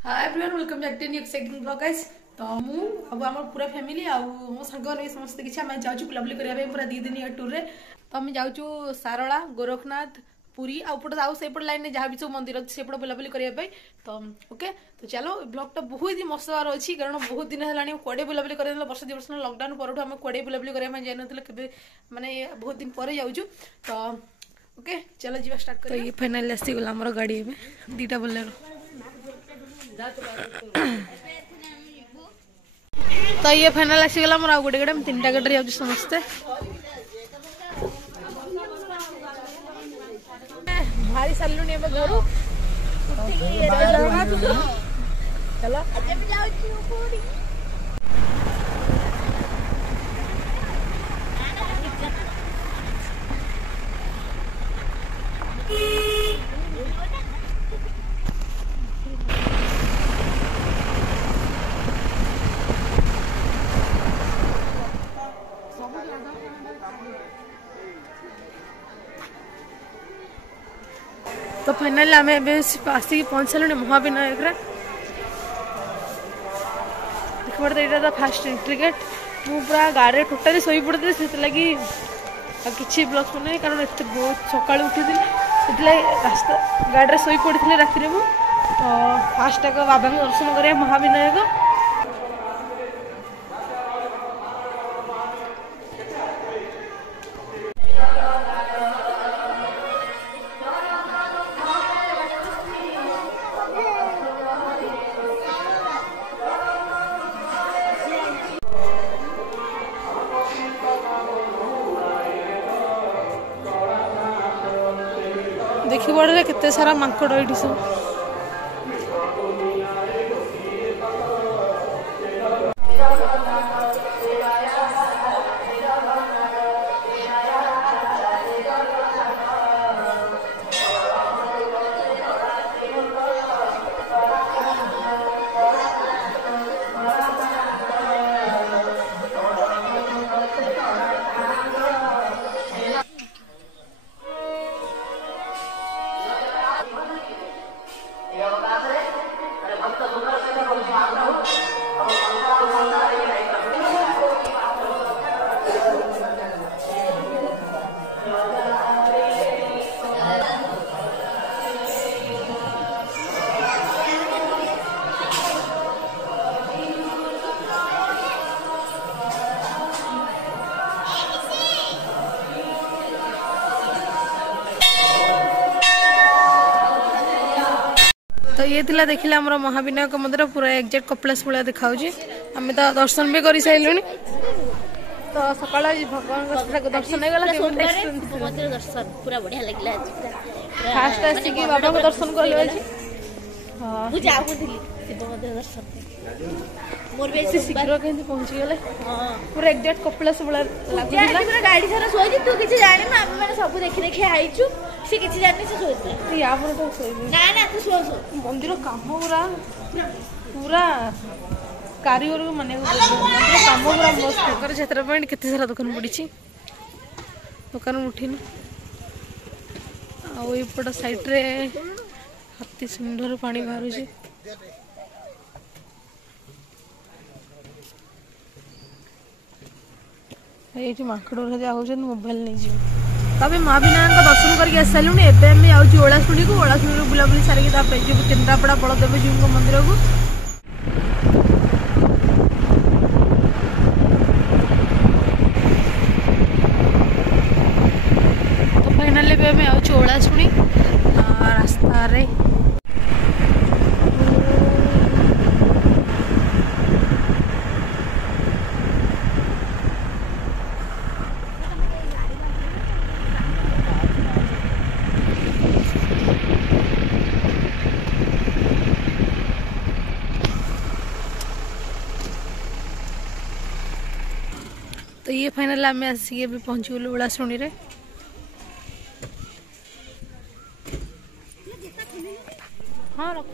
Hi everyone welcome back to new exciting blog guys. तो मु अब आम पूरा फैमिली आ मो सांग नहीं समस्त किसी आम जाऊँ बुलाबुली करने पूरा 2 दिन टूर रे। तो आम जाऊँ सारला गोरखनाथ पुरी आउट आउ से लाइन जहाँ भी सब मंदिर अच्छे से बुलाबुली करने। तो ओके तो चलो ब्लॉगटा बहुत ही मस्त हबार अच्छी कारण बहुत दिन है कड़े बुलाबुली कर वर्ष 2 वर्ष लकडाउन पर आम कड़े बुलाबुली करने जाइन माने बहुत दिन पर जाऊँ। तो ओके चलो जी स्टार्ट कर। ये फाइनाली आसीगला आम गाड़ी में 2टा बोलेरो। तो ये फाइनाल आसीगला मोर आउ गोटे गाड़ी 3टा गाड़ी जाऊँ समस्ते भारी सारू घर चलो तो फाइनाली आम आसिक पहुँच सारे महाविनायक देखिए तो यहाँ फास्ट एंट्री गेट मु पूरा गाड़ी टोटाली शोई पड़ती से लगी किसी ब्लॉग्स बन कारण एत बहुत सका उठी से रास्ता गाड़ी शोई पड़ी राति मु तो फास्ट आग बाबा दर्शन करें महाविनायक। देखी पड़े केते सारा मांकड़ ये सब तो ये थिला देखिले हमर महाविनायक मंदिर पूरा एग्जैक्ट कपिलास भलिया देखाउ आम तो दर्शन भी कर सारे। तो सकाल भगवान दर्शन हो गला मंदिर दर्शन पूरा बढ़िया लगला फास्ट आसी कि बाबा को दर्शन कर ले हां मु जाउथली शिव मंदिर दर्शन मोर बेसी शीघ्र केंति पहुंची गेले हां पूरा एग्जैक्ट कपिलास भलिया लागला पूरा गाड़ी सारा सोई तू किछ जानि ना हम माने सब देखि देखि आइचू से किछ जानि से सोई या पर तो सोई ना ना तू सो मंदिर काम पूरा पूरा कारीगर को माने मंदिर काम पूरा मस्त कर क्षेत्र पॉइंट केते सारा दुकान पड़ी दुकान उठिन आ ओई पट साइड रे अति सुंदर पानी बाहर छी ये माकड़ मोबाइल नहीं जी तब महाविनायक दर्शन करके आस सारूँ एवं आऊँ ओलाशुणी को ओलाशुणी बुलाबुली सारिकी जी केन्द्रापड़ा बलदेव जी मंदिर को। तो फाइनाली भी आम आऊँ ओलाशुणी रास्ता रे तो ये फाइनल आम आसिक भी पहुँची गलु ओलाशुणी रे। हाँ रख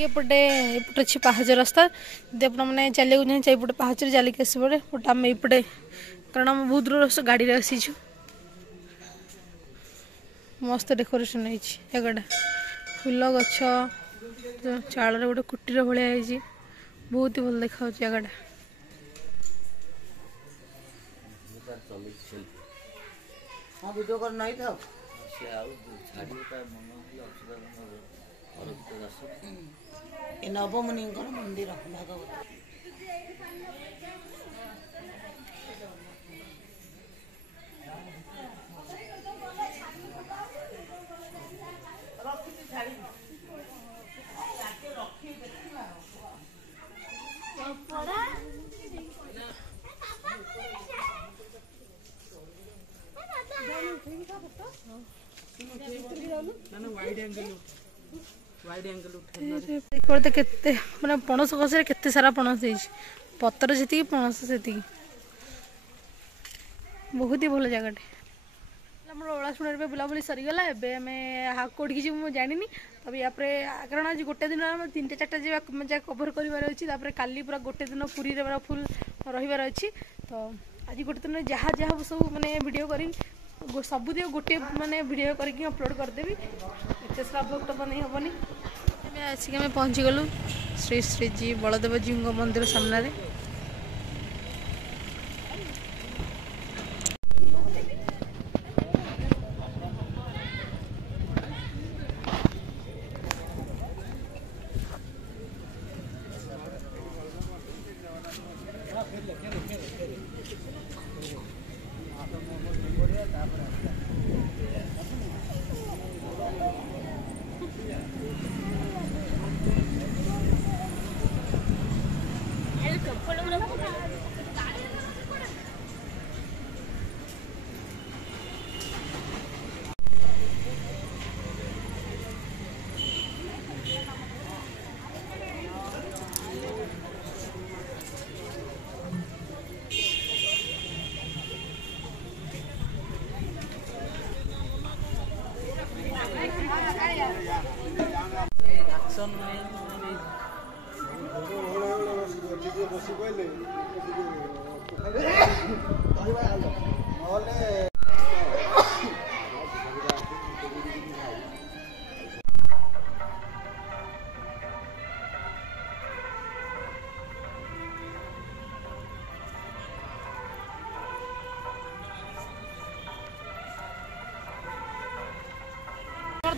ये एपटे अच्छी पाहाच रास्ता यदि आपने चलिए चाहे चाहिए पाहाच चलिक आस पड़े बट आम एपटे कारण आम बहुत दूर गाड़ी आसीचु मस्त डेकोरेशन होगा फूल गछ चाल गोटे कुटीर भाया बहुत ही भल देखा जगह हाँ वीडियो कर नहीं था नवमुनि मंदिर भागवत देखते केते माने पणस गछरे केते सारा पणस पतर जी पणस से बहुत ही भल जगह ओलाशुण बुलाबुली सरीगला एवं आम कौट की मुझे जानी तब या कारण आज गोटे दिन 3टा 4टा जगह कभर करार अच्छी काली पूरा गोटे दिन पुरी पूरा फुल रही अच्छी तो आज गोटे दिन जहाँ जहाँ सब माने वीडियो करी सबुद गोटे माने वीडियो करके अपलोड करदेवी एत सारा ब्लॉग तो बन हेनी आसिक आम पहुँची गलु श्री श्रीजी बलदेव जी मंदिर सामने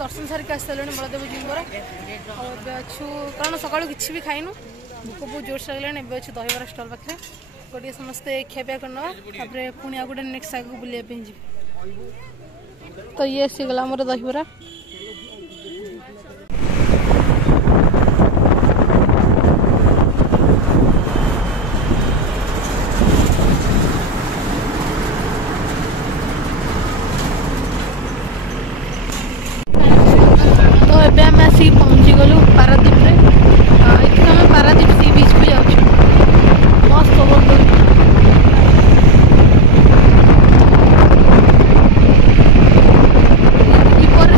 दर्शन सारिक आस सारे बलदेव जी अच्छु कारण सका कि भी खाइनु भूक बहुत जोर से लगे ए अच्छे दहीबार स्टल पाखे गोटे समस्ते खियापिया कर पुणी आ गए नेक्स्ट आगे बुलाप जी तो ये आसीगला मोर दहीबरा पहुँची गलु पारादीप ये आम पारादीप सी बीच को जाऊँ मस्त पवन दीपर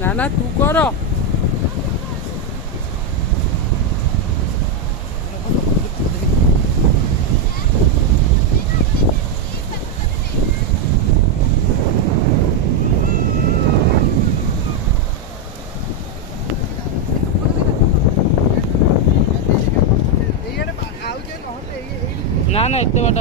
ना ना तू कर ना ना एत बाट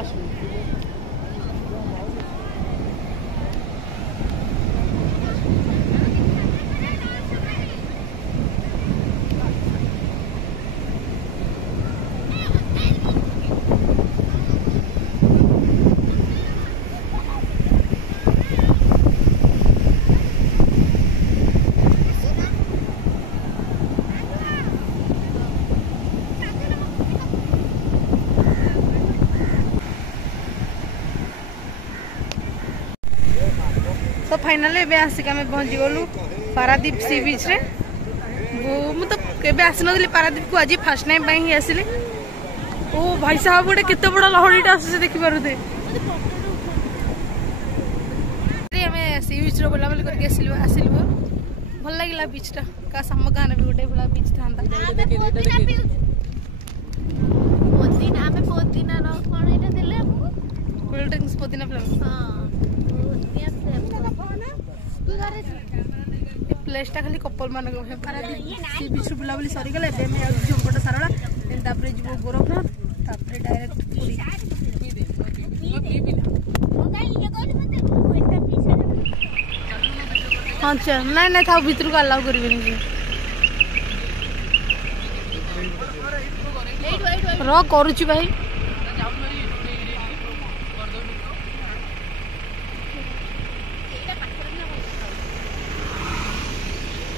तो फाइनाली एबे आसिक आम पहुँची गलु पारादीप सी बीच रे तो केबे आसी नथि पारादीप को आज फर्स्ट टाइम ही आसिली। ओ भाई साहब गोटे केते बड़ लहड़ीटा आसे देखि पारुते आमे सी बीच रो बुलाबुली करके आसिलु भल लागिला बीचटा का साम गाना भी गोटे भला बीच थांता पुदीना आमे पुदीना रो कोन एटा देले हमको कोल्ड ड्रिंक्स पुदीना फ्लेवर हां प्लेस टा खाली कपल मान सी बीच बुलाबुली सरी गले एबे मैं झुंपट सारला तापरे जीवो गोरखनाथ तापरे डायरेक्ट पुरी हाँ चल नहीं नहीं था भीतर को अलाउ करेंगे र करुची भाई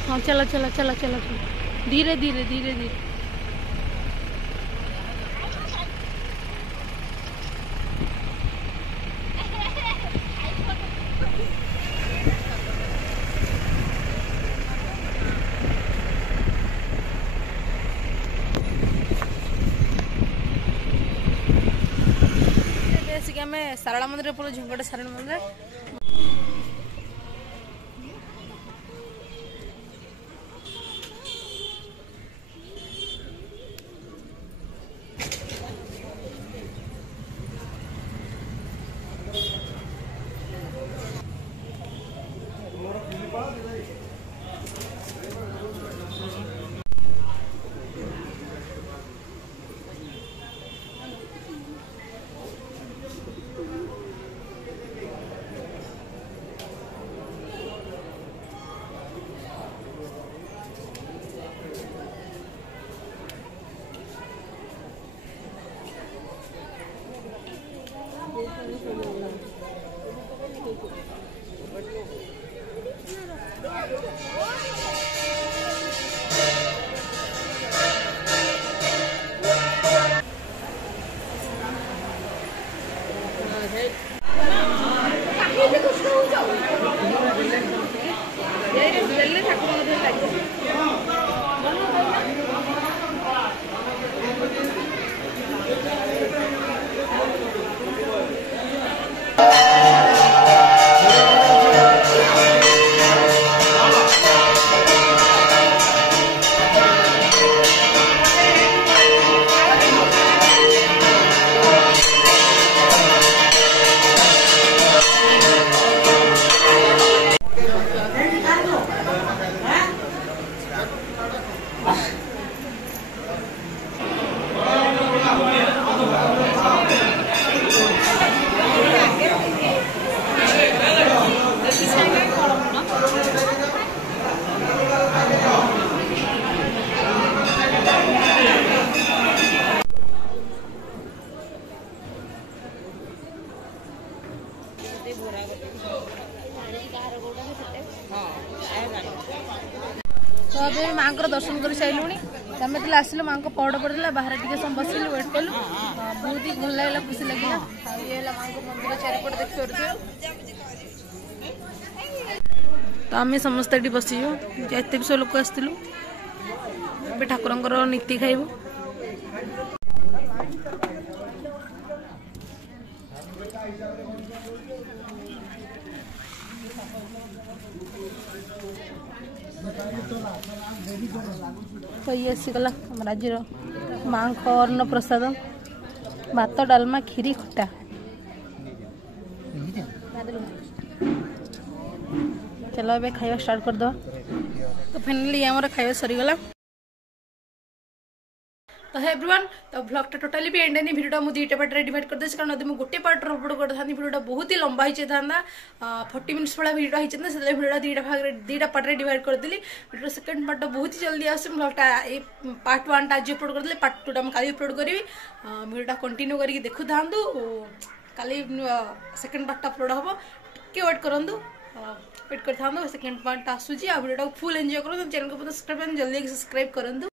हाँ चलो चलो चलो चलो धीरे धीरे धीरे धीरे सारला मंदिर पर झुंगट सारण मंदिर तो अभी माँ को दर्शन कर सारूँ आम तो आसिलु माँ को पहड़ पड़ा बाहर टे बस वेट कलु बहुत ही भल लगे खुशी लगे ये माँ को मंदिर चारिपट देखी पारे तो आम समस्त ये बसीचु एत भी सब लोक आसलु ठाकुर नीति खाइबु तो ये आसीगला आज माँ अन्न प्रसाद भात डालमा खीरी खटा चलो ए खाଇବା स्टार्ट कर दो। तो फाइनली हमारा खाଇବା सरीगला। तो है एवरीवन तो ब्लॉगटा टोटाली भी एंड नहीं वीडियोटा मुझे दुईटा पार्ट डिवाइड कर देছি कारण मैं गोटे पार्ट अपलोड कर था वीडियोटा बहुत ही लंबा ही था 40 मिनट्स वाला वीडियो ही से वीडियोटा दुईटा पार्ट डिवाइड कर देली। वीडियो सेकंड पार्ट बहुत ही जल्दी आस ब्लॉगटा पार्ट 1 आज अपलोड कर पार्ट 2 मैं कल अपलोड करी वीडियोटा कंटिन्यू करके देखु था काली सेकंड पार्ट अपलोड हम टे वेट करूँ वेट कर सेकंड पार्ट आसूँ वीडियो फुल एंजॉय करूँ चैनल को सब्सक्राइब जल्दी सब्सक्राइब करूँ।